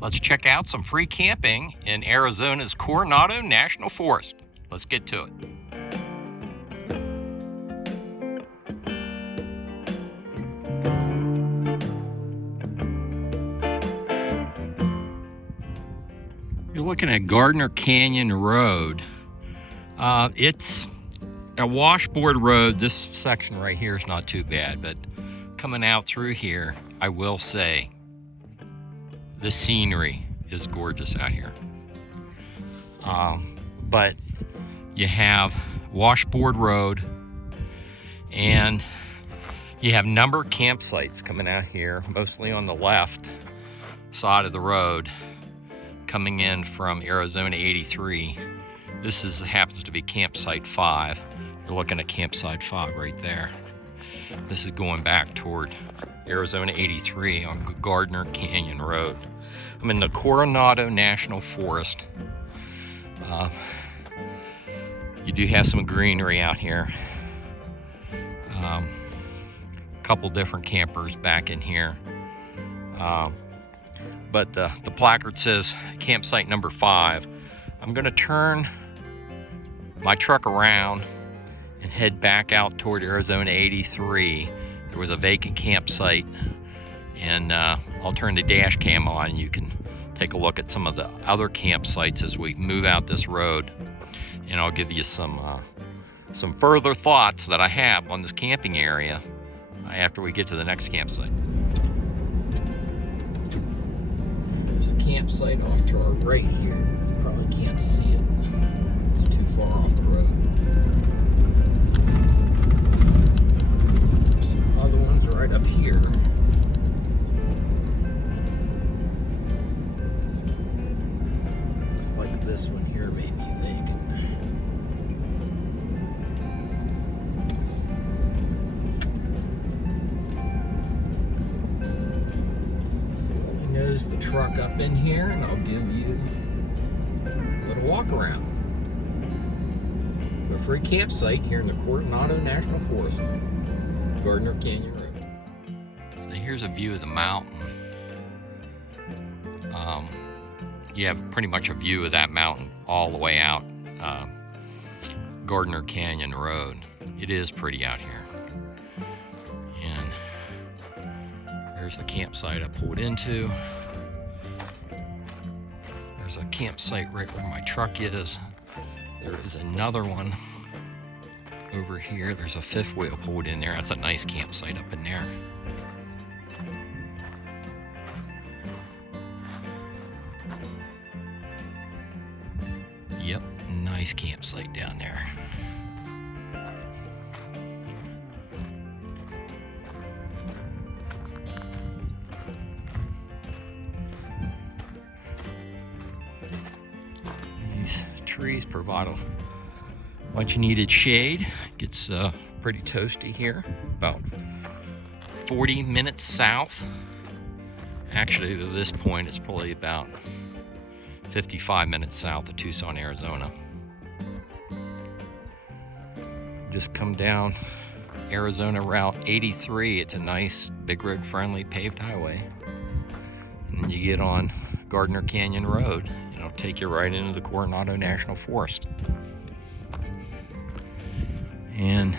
Let's check out some free camping in Arizona's Coronado National Forest. Let's get to it. You're looking at Gardner Canyon Road. It's a washboard road. This section right here is not too bad, but coming out through here, I will say, the scenery is gorgeous out here. But you have washboard road, and you have number of campsites coming out here, mostly on the left side of the road, coming in from Arizona 83. This happens to be campsite 5. You're looking at campsite 5 right there. This is going back toward Arizona 83 on Gardner Canyon Road. I'm in the Coronado National Forest. You do have some greenery out here. A couple different campers back in here. But the placard says campsite number 5. I'm gonna turn my truck around and head back out toward Arizona 83. There was a vacant campsite, and I'll turn the dash cam on and you can take a look at some of the other campsites as we move out this road, and I'll give you some further thoughts that I have on this camping area after we get to the next campsite. There's a campsite off to our right here. You probably can't see it. It's too far off the road. There's some other ones right up here. Looks like this one here may be vacant. Nose the truck up in here, and I'll give you a little walk around. A free campsite here in the Coronado National Forest, Gardner Canyon Road. So here's a view of the mountain. You have pretty much a view of that mountain all the way out Gardner Canyon Road. It is pretty out here. And there's the campsite I pulled into. There's a campsite right where my truck is. There is another one over here. There's a fifth wheel pulled in there. That's a nice campsite up in there. Yep, nice campsite down there. These trees provide a much needed shade. Gets pretty toasty here, about 40 minutes south. Actually, to this point, it's probably about 55 minutes south of Tucson, Arizona. Just come down Arizona Route 83. It's a nice, big rig friendly paved highway. And then you get on Gardner Canyon Road, and it'll take you right into the Coronado National Forest. And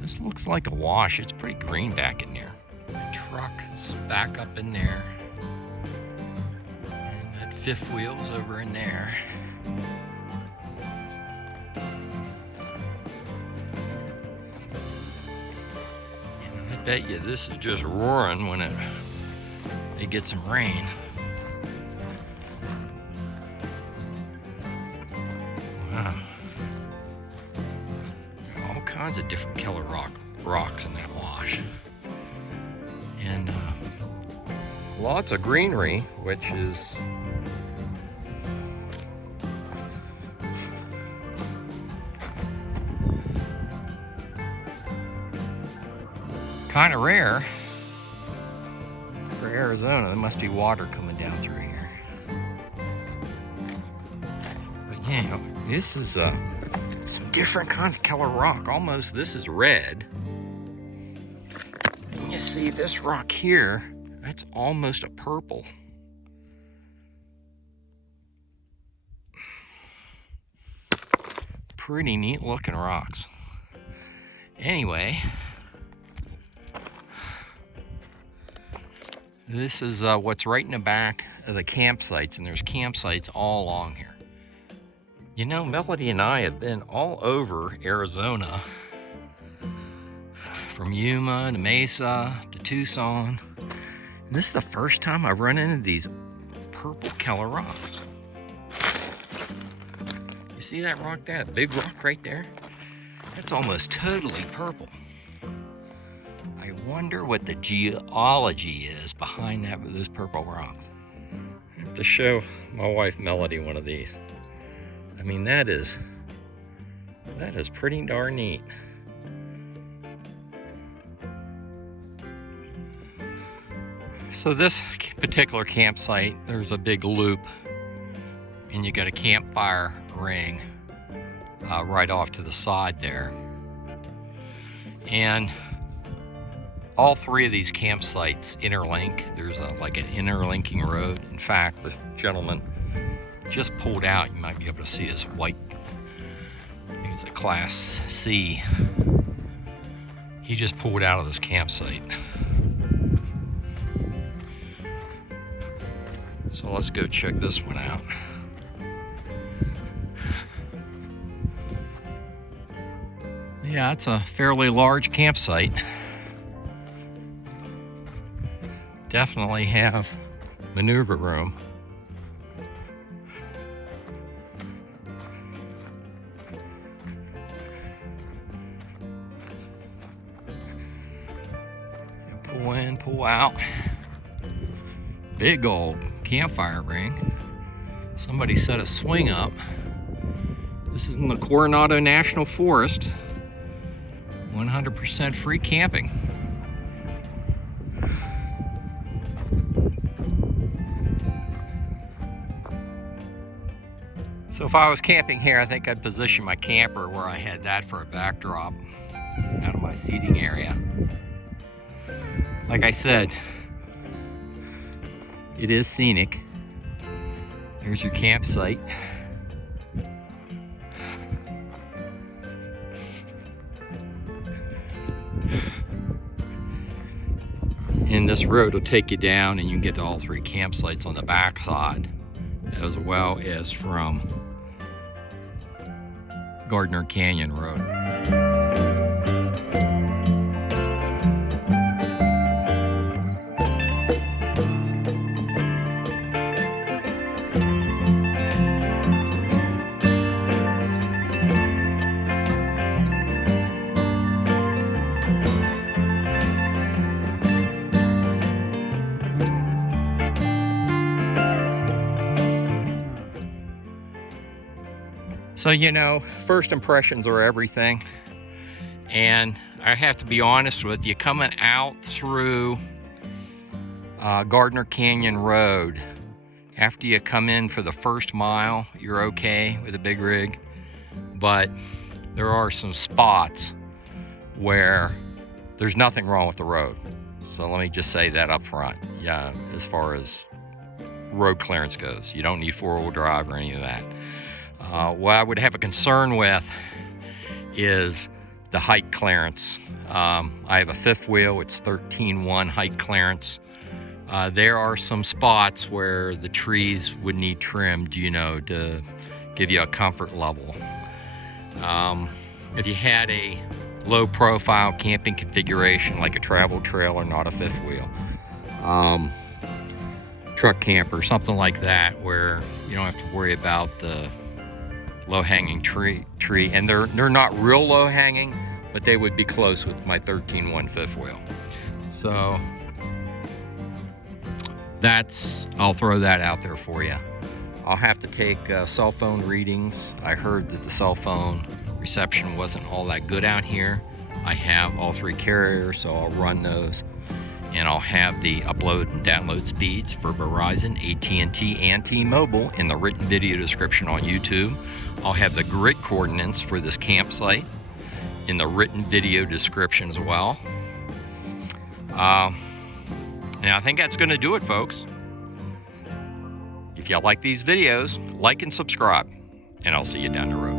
this looks like a wash. It's pretty green back in there. The truck's back up in there. And that fifth wheel's over in there. And I bet you this is just roaring when it gets some rain. Wow. All kinds of different color rocks in that wash. And lots of greenery, which is kind of rare for Arizona. There must be water coming down through here. But yeah, this is some different kind of color rock. Almost, this is red. And you see this rock here, that's almost a purple. pretty neat looking rocks. Anyway, this is what's right in the back of the campsites, and there's campsites all along here. You know, Melody and I have been all over Arizona, from Yuma to Mesa to Tucson. And this is the first time I've run into these purple color rocks. You see that rock there? That big rock right there? That's almost totally purple. I wonder what the geology is behind that with those purple rocks. I have to show my wife Melody one of these. I mean, that is pretty darn neat. So this particular campsite, there's a big loop, and you got a campfire ring right off to the side there. And all three of these campsites interlink. There's like an interlinking road. In fact, the gentleman just pulled out. You might be able to see his white, I think it's a Class C. He just pulled out of this campsite. So let's go check this one out. Yeah, it's a fairly large campsite. Definitely have maneuver room. Pull in, pull out. Big old campfire ring. Somebody set a swing up. This is in the Coronado National Forest. 100% free camping. So if I was camping here, I think I'd position my camper where I had that for a backdrop out of my seating area. Like I said, it is scenic. There's your campsite. And this road will take you down, and you can get to all three campsites on the back side, as well as from Gardner Canyon Road. So, you know, first impressions are everything. And I have to be honest with you, coming out through Gardner Canyon Road, after you come in for the first mile, you're okay with a big rig. But there are some spots where there's nothing wrong with the road. So let me just say that up front. Yeah, as far as road clearance goes, you don't need four-wheel drive or any of that. What I would have a concern with is the height clearance. I have a fifth wheel, it's 13.1 height clearance. There are some spots where the trees would need trimmed, you know, to give you a comfort level. If you had a low profile camping configuration like a travel trailer, not a fifth wheel, truck camper, something like that, where you don't have to worry about the low-hanging tree, and they're not real low-hanging, but they would be close with my 13.1 fifth wheel. So I'll throw that out there for you. I'll have to take cell phone readings. I heard that the cell phone reception wasn't all that good out here. I have all three carriers, so I'll run those, and I'll have the upload and download speeds for Verizon, AT&T, and T-Mobile in the written video description on YouTube. I'll have the grid coordinates for this campsite in the written video description as well. And I think that's going to do it, folks. If you like these videos, like and subscribe, and I'll see you down the road.